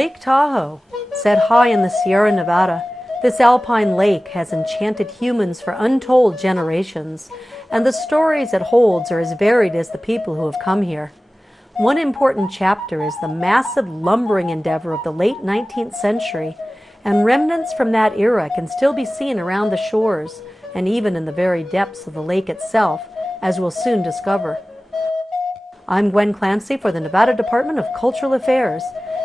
Lake Tahoe, set high in the Sierra Nevada, this alpine lake has enchanted humans for untold generations, and the stories it holds are as varied as the people who have come here. One important chapter is the massive lumbering endeavor of the late 19th century, and remnants from that era can still be seen around the shores and even in the very depths of the lake itself, as we'll soon discover. I'm Gwen Clancy for the Nevada Department of Cultural Affairs,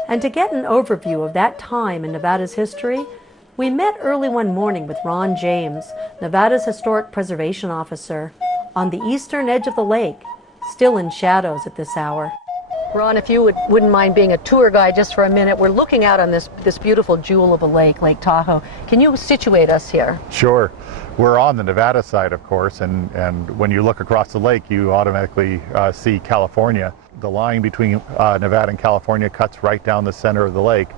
and to get an overview of that time in Nevada's history, we met early one morning with Ron James, Nevada's Historic Preservation Officer, on the eastern edge of the lake, still in shadows at this hour. Ron, if you wouldn't mind being a tour guide just for a minute, we're looking out on this beautiful jewel of a lake, Lake Tahoe. Can you situate us here? Sure. We're on the Nevada side, of course, and when you look across the lake, you automatically see California. The line between Nevada and California cuts right down the center of the lake.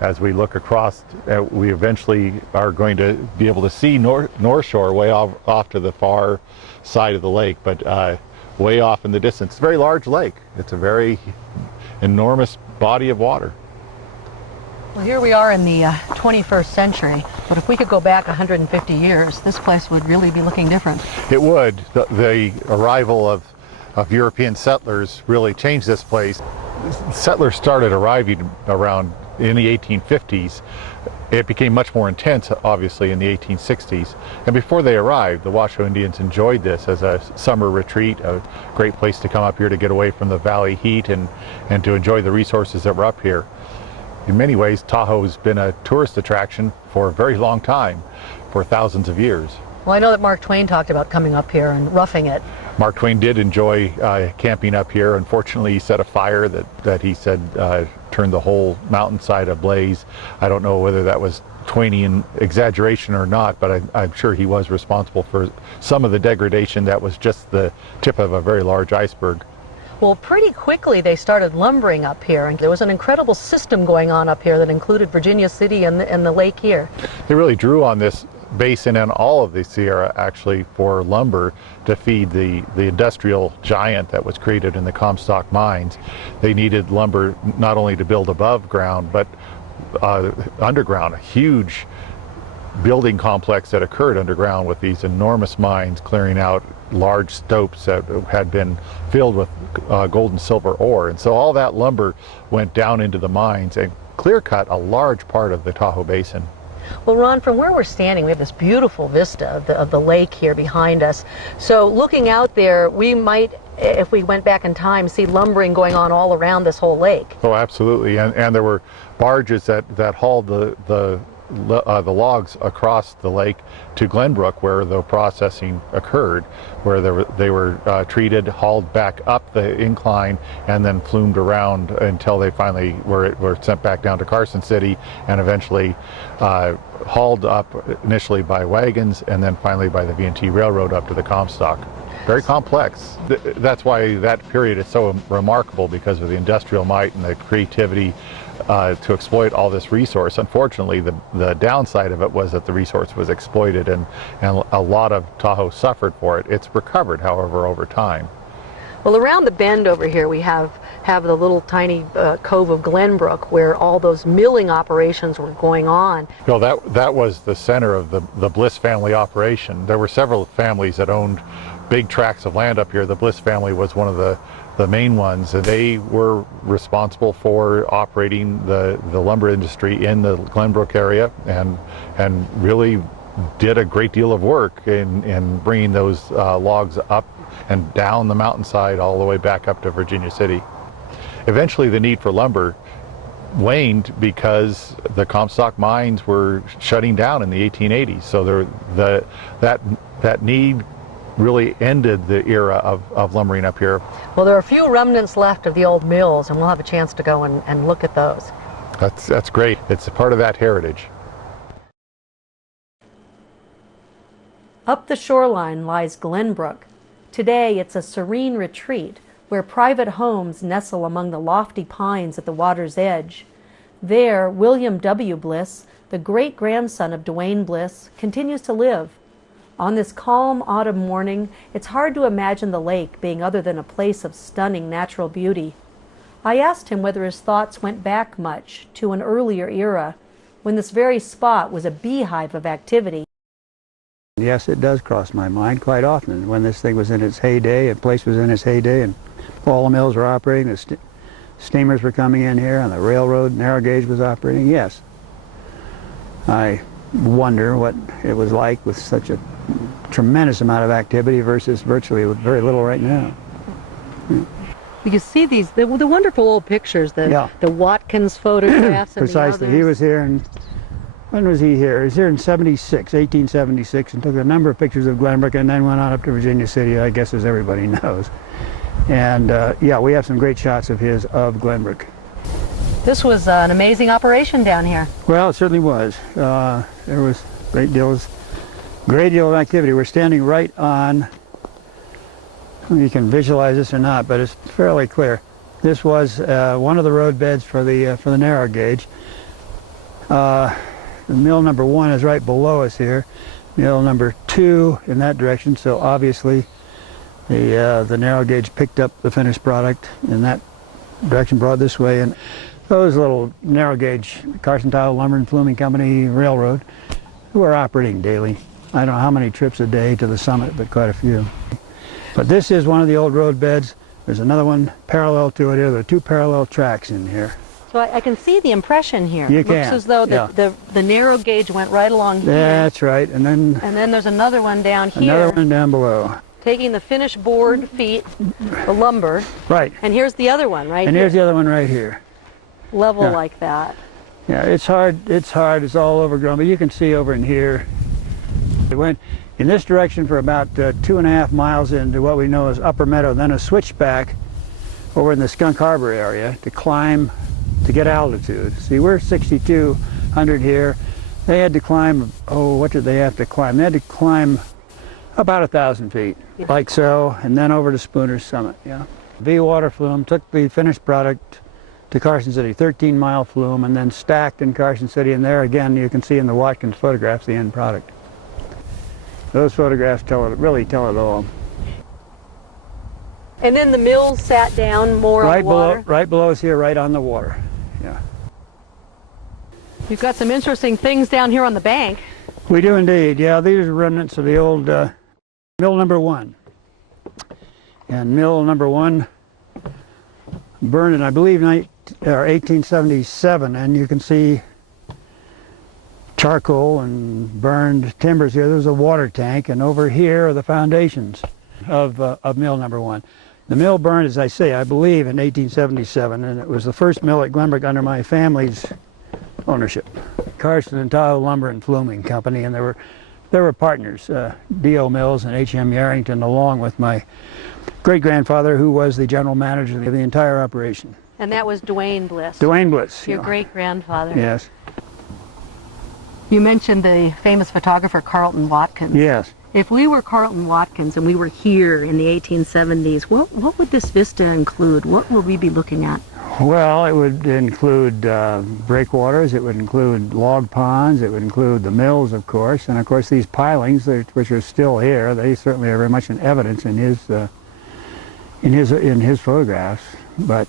As we look across, we eventually are going to be able to see North Shore way off to the far side of the lake, but way off in the distance. It's a very large lake. It's a very enormous body of water. Well, here we are in the 21st century, but if we could go back 150 years, this place would really be looking different. It would. The arrival of European settlers really changed this place. Settlers started arriving around in the 1850s. It became much more intense, obviously, in the 1860s. And before they arrived, the Washoe Indians enjoyed this as a summer retreat, a great place to come up here to get away from the valley heat and to enjoy the resources that were up here. In many ways, Tahoe has been a tourist attraction for a very long time, for thousands of years. Well, I know that Mark Twain talked about coming up here and roughing it. Mark Twain did enjoy camping up here. Unfortunately, he set a fire that he said turned the whole mountainside ablaze. I don't know whether that was Twainian exaggeration or not, but I'm sure he was responsible for some of the degradation that was just the tip of a very large iceberg. Well, pretty quickly they started lumbering up here, and there was an incredible system going on up here that included Virginia City and the lake here. They really drew on this basin and all of the Sierra actually for lumber to feed the industrial giant that was created in the Comstock mines. They needed lumber not only to build above ground but underground, a huge building complex that occurred underground with these enormous mines clearing out large stopes that had been filled with gold and silver ore. And so all that lumber went down into the mines and clear cut a large part of the Tahoe Basin. Well, Ron, from where we're standing, we have this beautiful vista of the lake here behind us. So looking out there, we might, if we went back in time, see lumbering going on all around this whole lake. Oh, absolutely. And there were barges that hauled the logs across the lake to Glenbrook, where the processing occurred, where they were treated, hauled back up the incline, and then flumed around until they finally were sent back down to Carson City, and eventually hauled up initially by wagons, and then finally by the V&T Railroad up to the Comstock. Very complex. That's why that period is so remarkable, because of the industrial might and the creativity to exploit all this resource. Unfortunately, the downside of it was that the resource was exploited, and a lot of Tahoe suffered for it. It's recovered, however, over time. Well, around the bend over here we have the little tiny cove of Glenbrook, where all those milling operations were going on. Well, that was the center of the Bliss family operation. There were several families that owned big tracts of land up here. The Bliss family was one of the main ones, and they were responsible for operating the lumber industry in the Glenbrook area, and really did a great deal of work in bringing those logs up and down the mountainside all the way back up to Virginia City. Eventually the need for lumber waned because the Comstock mines were shutting down in the 1880s. So that need really ended the era of lumbering up here. Well, there are a few remnants left of the old mills, and we'll have a chance to go and look at those. That's great. It's a part of that heritage. Up the shoreline lies Glenbrook. Today it's a serene retreat where private homes nestle among the lofty pines at the water's edge. There, William W. Bliss, the great-grandson of Duane Bliss, continues to live. On this calm autumn morning, it's hard to imagine the lake being other than a place of stunning natural beauty. I asked him whether his thoughts went back much to an earlier era, when this very spot was a beehive of activity. Yes, it does cross my mind quite often. When this thing was in its heyday, the place was in its heyday, and all the mills were operating, the steamers were coming in here, and the railroad, narrow gauge was operating. Yes, I wonder what it was like with such a tremendous amount of activity versus virtually very little right now. You see these, the wonderful old pictures, the Watkins photographs. Precisely. He was here, and when was he here? He was here in 1876, and took a number of pictures of Glenbrook, and then went on up to Virginia City, I guess, as everybody knows. And yeah, we have some great shots of his of Glenbrook. This was an amazing operation down here. Well, it certainly was. There was a great deal of activity. We're standing right on, you can visualize this or not, but it's fairly clear. This was one of the road beds for the narrow gauge. The mill number 1 is right below us here. Mill number 2 in that direction, so obviously the narrow gauge picked up the finished product in that direction, brought this way, and those little narrow gauge Carson Tahoe Lumber and Fluming Company Railroad were operating daily. I don't know how many trips a day to the summit, but quite a few. But this is one of the old road beds. There's another one parallel to it here. There are 2 parallel tracks in here. So I can see the impression here. You It looks as though the narrow gauge went right along here. That's right. And then there's another one down here. Another one down below. Taking the finished board feet, the lumber. Right. And here's the other one right here. And here's the other one right here. Level like that. Yeah, it's hard, it's all overgrown, but you can see over in here. It went in this direction for about 2.5 miles into what we know as Upper Meadow, then a switchback over in the Skunk Harbor area to climb, to get altitude. See, we're 6,200 here. They had to climb, oh, what did they have to climb? They had to climb about 1,000 feet, like so, and then over to Spooner's Summit, yeah. V-water flume, took the finished product to Carson City, 13-mile flume, and then stacked in Carson City, and there again you can see in the Watkins photographs the end product. Those photographs really tell it all. And then the mill sat down more on the water? Right below us here, right on the water, yeah. You've got some interesting things down here on the bank. We do indeed, yeah. These are remnants of the old mill number 1. And mill number 1 burned in, I believe, 1877, and you can see charcoal and burned timbers here. There's a water tank, and over here are the foundations of mill number 1. The mill burned, as I say, I believe, in 1877, and it was the first mill at Glenbrook under my family's ownership. Carson and Tahoe Lumber and Fluming Company, and there were partners, D.O. Mills and H.M. Yarrington, along with my great-grandfather, who was the general manager of the entire operation. And that was Dwayne Bliss. Dwayne Bliss. Your great-grandfather. Yes. You mentioned the famous photographer Carlton Watkins. Yes. If we were Carlton Watkins and we were here in the 1870s, what would this vista include? What would we be looking at? Well, it would include breakwaters, it would include log ponds, it would include the mills, of course, and of course these pilings, which are still here, they certainly are very much in evidence in his photographs. But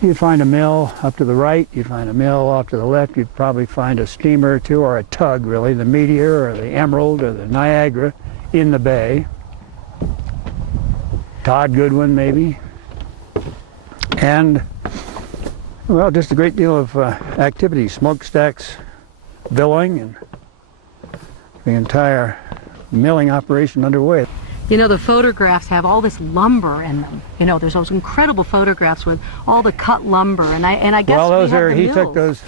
you'd find a mill up to the right, you'd find a mill off to the left, you'd probably find a steamer or two, or a tug really, the Meteor or the Emerald or the Niagara in the bay. Todd Goodwin maybe. And, well, just a great deal of activity, smokestacks, billing, and the entire milling operation underway. You know, the photographs have all this lumber in them. You know, there's those incredible photographs with all the cut lumber, and I guess well, those we have are, the he mills. took those,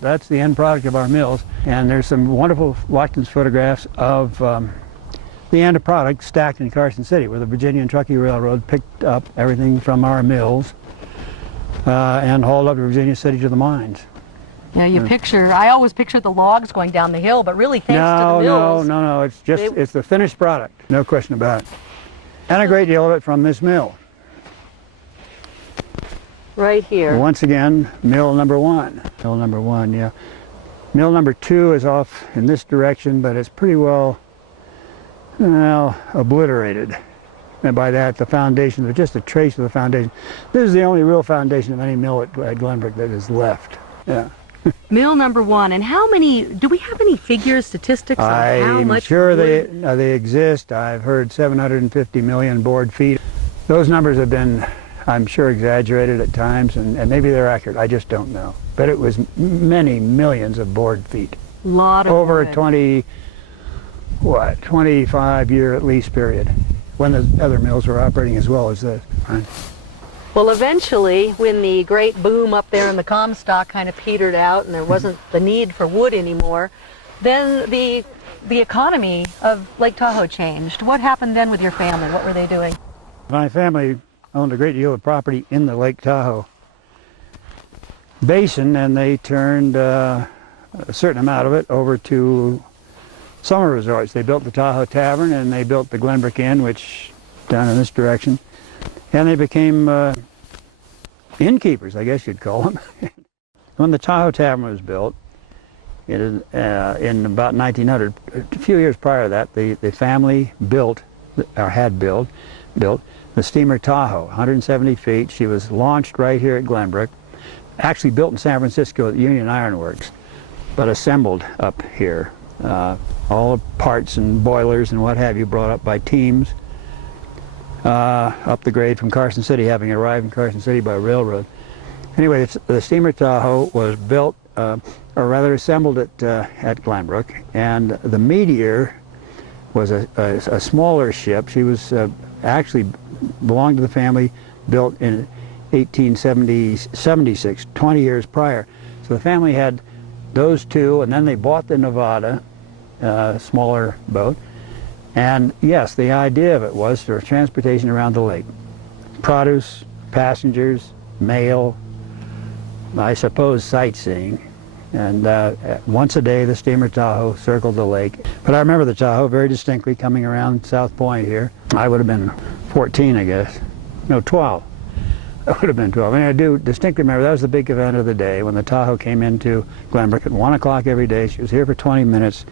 that's the end product of our mills, and there's some wonderful Watkins photographs of the end product stacked in Carson City, where the Virginia and Truckee Railroad picked up everything from our mills and hauled up to Virginia City to the mines. Yeah, you picture, I always picture the logs going down the hill, but really thanks to the mills. No, it's just, it's the finished product, no question about it. And a great deal of it from this mill. Right here. Once again, mill number 1. Mill number 1, yeah. Mill number 2 is off in this direction, but it's pretty well obliterated. And by that, the foundation, just a trace of the foundation. This is the only real foundation of any mill at Glenbrook that is left. Yeah. Mill number one. And how many, do we have any figures, statistics on how I'm much sure wood? they exist. I've heard 750 million board feet. Those numbers have been, I'm sure, exaggerated at times, and maybe they're accurate. I just don't know. But it was many millions of board feet. Lot of Over wood. a 25-year at least period, when the other mills were operating as well as this. Right? Well, eventually, when the great boom up there in the Comstock kind of petered out and there wasn't the need for wood anymore, then the economy of Lake Tahoe changed. What happened then with your family? What were they doing? My family owned a great deal of property in the Lake Tahoe basin, and they turned a certain amount of it over to summer resorts. They built the Tahoe Tavern and they built the Glenbrook Inn, which down in this direction, and they became innkeepers, I guess you'd call them. When the Tahoe Tavern was built, it is, in about 1900, a few years prior to that, the family built, or had built the steamer Tahoe, 170 feet. She was launched right here at Glenbrook, actually built in San Francisco at Union Iron Works, but assembled up here. All the parts and boilers and what have you brought up by teams up the grade from Carson City, having arrived in Carson City by railroad. Anyway, the steamer Tahoe was built, or rather assembled at Glenbrook, and the Meteor was a smaller ship. She was actually belonged to the family, built in 1876, 20 years prior. So the family had those two, and then they bought the Nevada, smaller boat. And yes, the idea of it was for transportation around the lake. Produce, passengers, mail, I suppose sightseeing. And once a day the steamer Tahoe circled the lake. But I remember the Tahoe very distinctly coming around South Point here. I would have been 14, I guess. No, 12. I would have been 12. I mean, I do distinctly remember that was the big event of the day when the Tahoe came into Glenbrook at 1 o'clock every day. She was here for 20 minutes.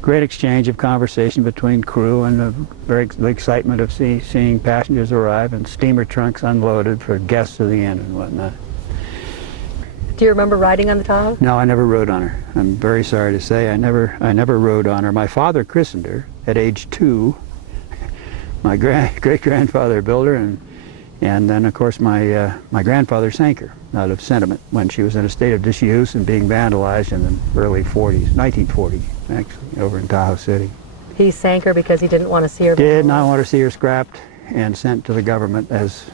Great exchange of conversation between crew and the excitement of seeing passengers arrive and steamer trunks unloaded for guests of the inn and whatnot. Do you remember riding on the Tahoe? No, I never rode on her. I'm very sorry to say I never rode on her. My father christened her at age 2. My great-grandfather built her, and then of course my grandfather sank her out of sentiment when she was in a state of disuse and being vandalized in the early 40s, 1940 actually, over in Tahoe City. He sank her because he didn't want to see her. Did not want to see her scrapped and sent to the government as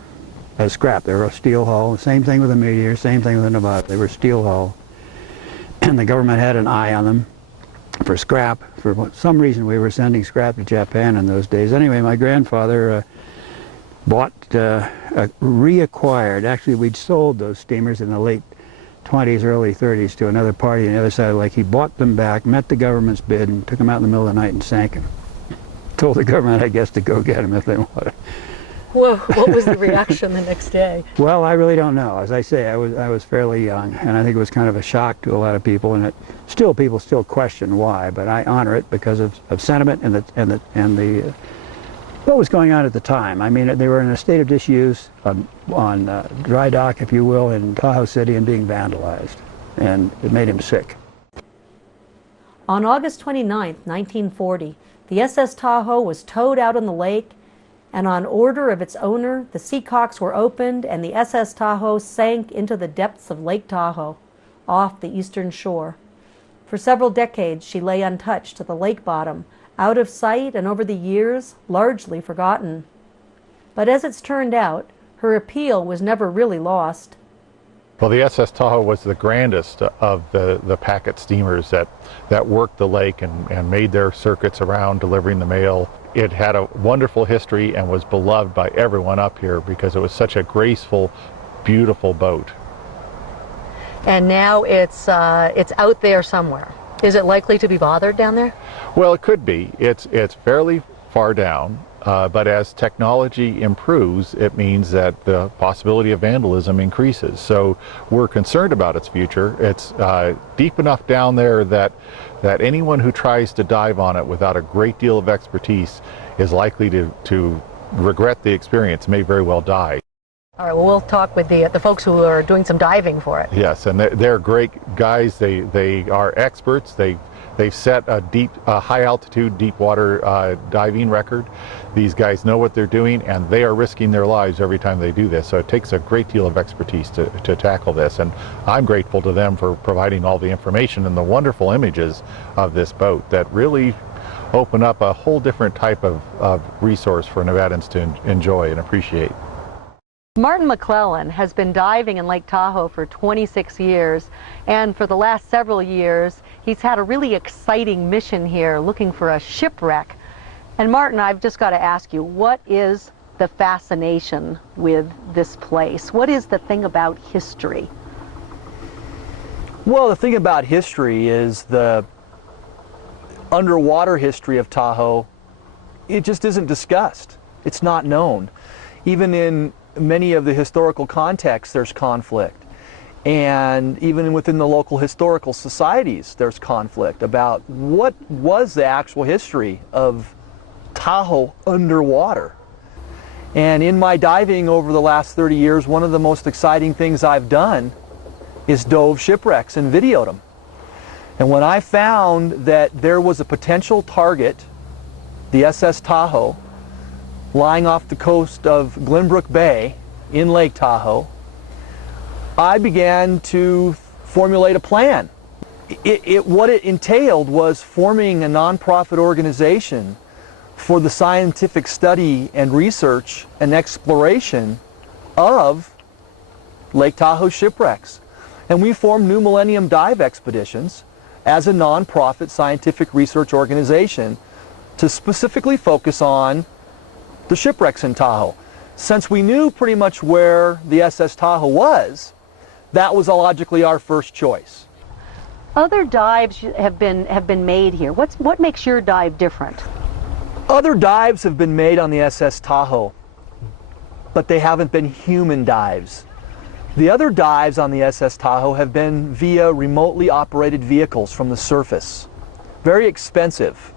scrap. They were a steel hull. Same thing with the Meteor, same thing with the Nevada. They were steel hull. And the government had an eye on them for scrap. For some reason we were sending scrap to Japan in those days. Anyway, my grandfather bought, reacquired, actually we'd sold those steamers in the late 20s, early 30s to another party on the other side of the lake. He bought them back, met the government's bid, and took them out in the middle of the night and sank them. Told the government, I guess, to go get them if they wanted. Whoa, what was the reaction the next day? Well, I really don't know. As I say, I was fairly young, and I think it was kind of a shock to a lot of people, and people still question why, but I honor it because of sentiment and the what was going on at the time. I mean, they were in a state of disuse on dry dock, if you will, in Tahoe City and being vandalized, and it made him sick. On August 29, 1940, the SS Tahoe was towed out on the lake, and on order of its owner, the seacocks were opened and the SS Tahoe sank into the depths of Lake Tahoe, off the eastern shore. For several decades she lay untouched at the lake bottom, out of sight and over the years largely forgotten. But as it's turned out, her appeal was never really lost. Well, the SS Tahoe was the grandest of the packet steamers that worked the lake and made their circuits around delivering the mail. It had a wonderful history and was beloved by everyone up here because it was such a graceful, beautiful boat. And now it's out there somewhere. Is it likely to be bothered down there? Well, it could be. It's fairly far down, but as technology improves, it means that the possibility of vandalism increases. So we're concerned about its future. It's deep enough down there that anyone who tries to dive on it without a great deal of expertise is likely to regret the experience, may very well die. All right, well, we'll talk with the folks who are doing some diving for it. Yes, and they're great guys. They are experts. They've set a high altitude, deep water diving record. These guys know what they're doing, and they are risking their lives every time they do this. So it takes a great deal of expertise to tackle this, and I'm grateful to them for providing all the information and the wonderful images of this boat that really open up a whole different type of resource for Nevadans to enjoy and appreciate. Martin McClellan has been diving in Lake Tahoe for 26 years, and for the last several years he's had a really exciting mission here looking for a shipwreck. And Martin, I've just got to ask you, what is the fascination with this place? What is the thing about history? Well, the thing about history is the underwater history of Tahoe. It just isn't discussed. It's not known. Even in many of the historical contexts, there's conflict. And even within the local historical societies, there's conflict about what was the actual history of Tahoe underwater. And in my diving over the last 30 years, one of the most exciting things I've done is dove shipwrecks and videoed them. And when I found that there was a potential target, the SS Tahoe, lying off the coast of Glenbrook Bay in Lake Tahoe, I began to formulate a plan. What it entailed was forming a nonprofit organization for the scientific study and research and exploration of Lake Tahoe shipwrecks. And we formed New Millennium Dive Expeditions as a nonprofit scientific research organization to specifically focus on the shipwrecks in Tahoe. Since we knew pretty much where the SS Tahoe was, that was logically our first choice. Other dives have been made here. What makes your dive different? Other dives have been made on the SS Tahoe, but they haven't been human dives. The other dives on the SS Tahoe have been via remotely operated vehicles from the surface. Very expensive,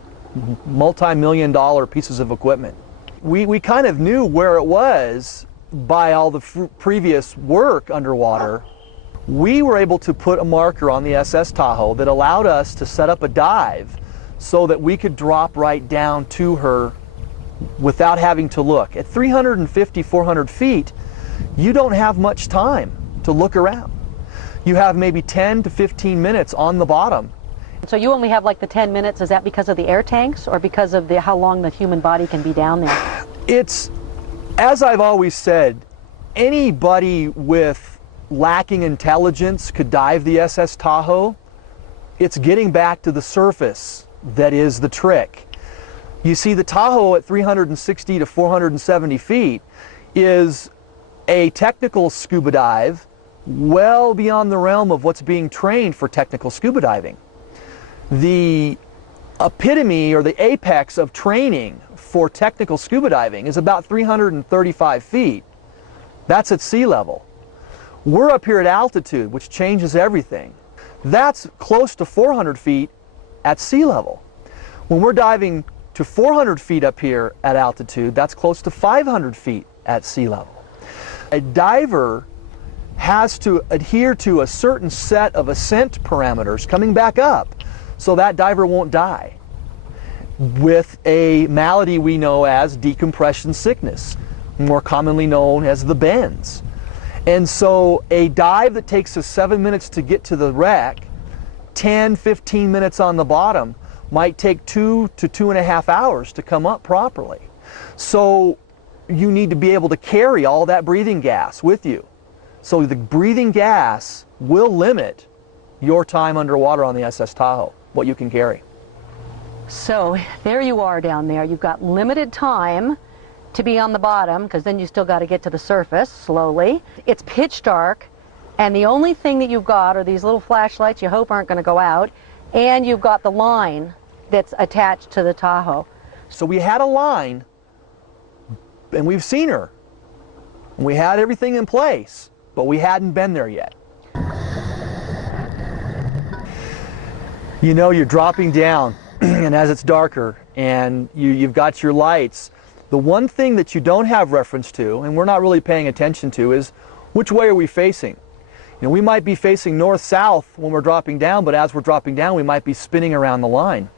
multi-million-dollar pieces of equipment. We kind of knew where it was by all the previous work underwater. We were able to put a marker on the SS Tahoe that allowed us to set up a dive so that we could drop right down to her without having to look. At 350, 400 feet, you don't have much time to look around. You have maybe 10 to 15 minutes on the bottom. So you only have like the 10 minutes. Is that because of the air tanks or because of how long the human body can be down there? It's, as I've always said, anybody with lacking intelligence could dive the SS Tahoe. It's getting back to the surface that is the trick. You see, the Tahoe at 360 to 470 feet is a technical scuba dive well beyond the realm of what's being trained for technical scuba diving. The epitome or the apex of training for technical scuba diving is about 335 feet. That's at sea level. We're up here at altitude, which changes everything. That's close to 400 feet at sea level. When we're diving to 400 feet up here at altitude, that's close to 500 feet at sea level. A diver has to adhere to a certain set of ascent parameters coming back up so that diver won't die with a malady we know as decompression sickness, more commonly known as the bends. And so a dive that takes us 7 minutes to get to the wreck, 10, 15 minutes on the bottom, might take 2 to 2.5 hours to come up properly. So you need to be able to carry all that breathing gas with you. So the breathing gas will limit your time underwater on the SS Tahoe, what you can carry. So there you are down there. You've got limited time to be on the bottom because then you still got to get to the surface slowly. It's pitch dark, and the only thing that you've got are these little flashlights you hope aren't going to go out, and you've got the line that's attached to the Tahoe. So we had a line, and we've seen her. We had everything in place, but we hadn't been there yet. You know, you're dropping down, and as it's darker, and you've got your lights, The one thing that you don't have reference to, and we're not really paying attention to, is which way are we facing? You know, we might be facing north-south when we're dropping down, but as we're dropping down, we might be spinning around the line.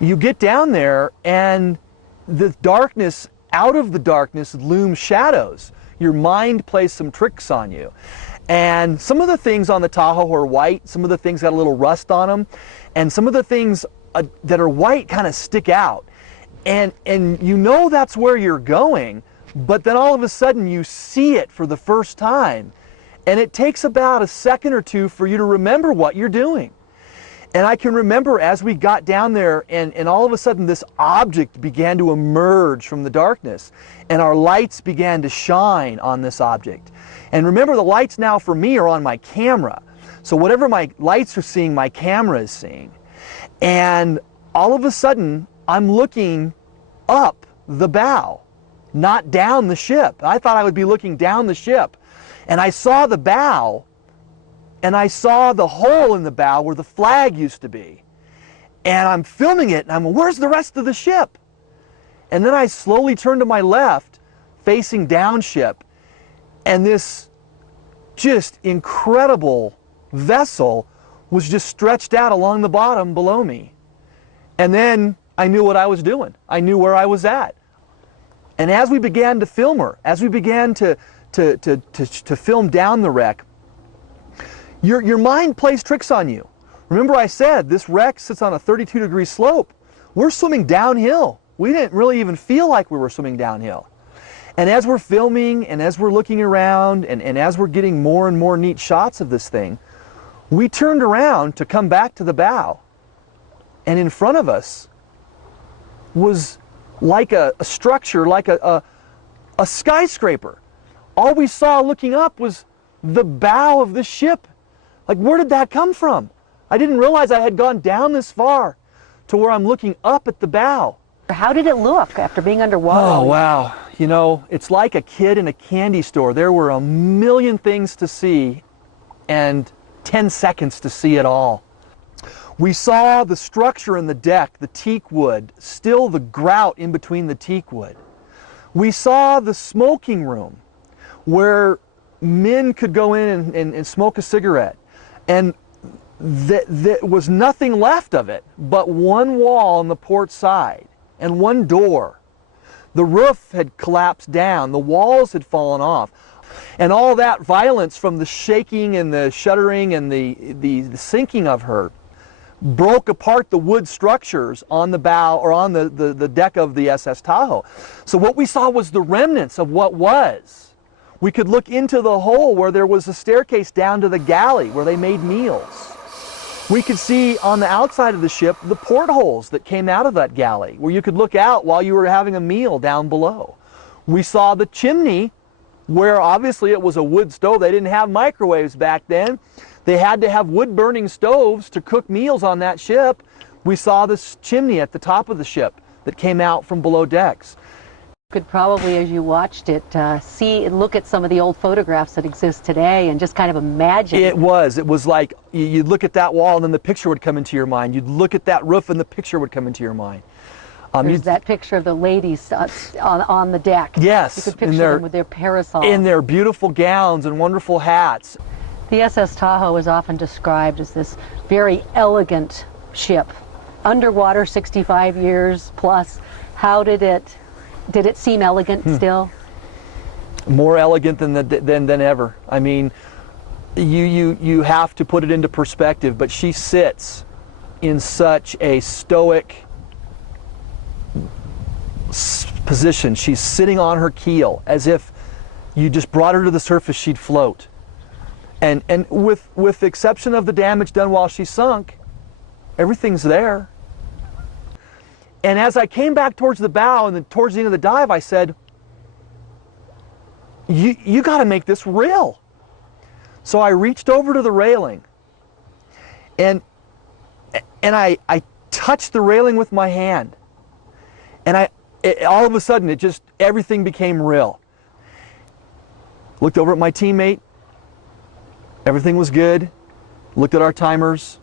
You get down there, and the darkness, out of the darkness loom shadows. Your mind plays some tricks on you. And some of the things on the Tahoe are white, some of the things got a little rust on them, and some of the things that are white kind of stick out. And you know that's where you're going, but then all of a sudden you see it for the first time. And it takes about a second or two for you to remember what you're doing. And I can remember as we got down there, and all of a sudden this object began to emerge from the darkness, and our lights began to shine on this object. And remember, the lights now for me are on my camera. So whatever my lights are seeing, my camera is seeing. And all of a sudden, I'm looking up the bow, not down the ship. I thought I would be looking down the ship. And I saw the bow, and I saw the hole in the bow where the flag used to be. And I'm filming it, and I'm, where's the rest of the ship? And then I slowly turned to my left, facing downship, and this just incredible vessel was just stretched out along the bottom below me. And then I knew what I was doing. I knew where I was at. And as we began to film her, as we began to film down the wreck, your mind plays tricks on you. Remember I said this wreck sits on a 32-degree slope. We're swimming downhill. We didn't really even feel like we were swimming downhill. And as we're filming, and as we're looking around, and as we're getting more and more neat shots of this thing, we turned around to come back to the bow. And in front of us was like a structure, like a skyscraper. All we saw looking up was the bow of the ship. Like, where did that come from? I didn't realize I had gone down this far to where I'm looking up at the bow. How did it look after being underwater? Oh, wow. You know, it's like a kid in a candy store. There were a million things to see and 10 seconds to see it all. We saw the structure in the deck, the teak wood, still the grout in between the teak wood. We saw the smoking room where men could go in and smoke a cigarette. And there was nothing left of it but one wall on the port side and one door. The roof had collapsed down, the walls had fallen off. And all that violence from the shaking and the shuddering and the sinking of her broke apart the wood structures on the bow or on the deck of the SS Tahoe. So what we saw was the remnants of what was. We could look into the hole where there was a staircase down to the galley where they made meals. We could see on the outside of the ship the portholes that came out of that galley where you could look out while you were having a meal down below. We saw the chimney where obviously it was a wood stove. They didn't have microwaves back then. They had to have wood-burning stoves to cook meals on that ship. We saw this chimney at the top of the ship that came out from below decks. You could probably, as you watched it, see and look at some of the old photographs that exist today and just kind of imagine. It was like you'd look at that wall and then the picture would come into your mind. You'd look at that roof and the picture would come into your mind. There's that picture of the ladies on the deck. Yes. You could picture them with their parasols. In their beautiful gowns and wonderful hats. The SS Tahoe is often described as this very elegant ship. Underwater 65 years plus. How did it seem elegant still? More elegant than ever. I mean, you have to put it into perspective, but she sits in such a stoic position. She's sitting on her keel as if you just brought her to the surface, she'd float. And with the exception of the damage done while she sunk, everything's there. And as I came back towards the bow and then towards the end of the dive, I said, you got to make this real. So I reached over to the railing and I touched the railing with my hand. And all of a sudden, everything became real. Looked over at my teammate. Everything was good. Looked at our timers.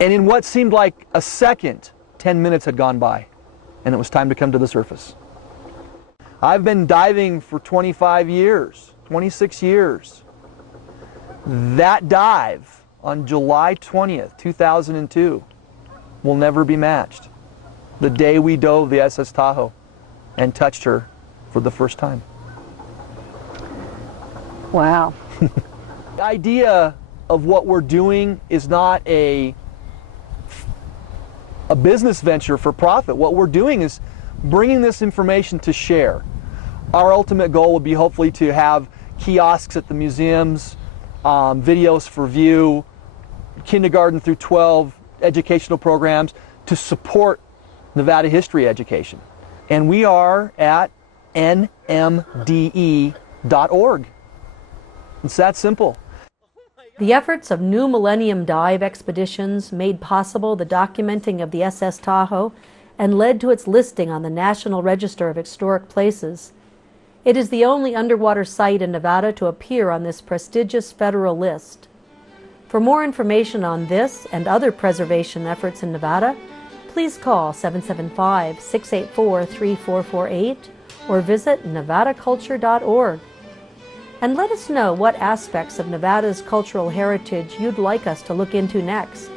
And in what seemed like a second, 10 minutes had gone by. and it was time to come to the surface. I've been diving for 25 years, 26 years. That dive on July 20th, 2002 will never be matched. The day we dove the SS Tahoe and touched her for the first time. Wow. The idea of what we're doing is not a business venture for profit. What we're doing is bringing this information to share. Our ultimate goal would be hopefully to have kiosks at the museums, videos for view, kindergarten through 12 educational programs to support Nevada history education. And we are at nmde.org. It's that simple. The efforts of New Millennium dive expeditions made possible the documenting of the SS Tahoe and led to its listing on the National Register of Historic Places. It is the only underwater site in Nevada to appear on this prestigious federal list. For more information on this and other preservation efforts in Nevada, please call 775-684-3448 or visit nevadaculture.org. And let us know what aspects of Nevada's cultural heritage you'd like us to look into next.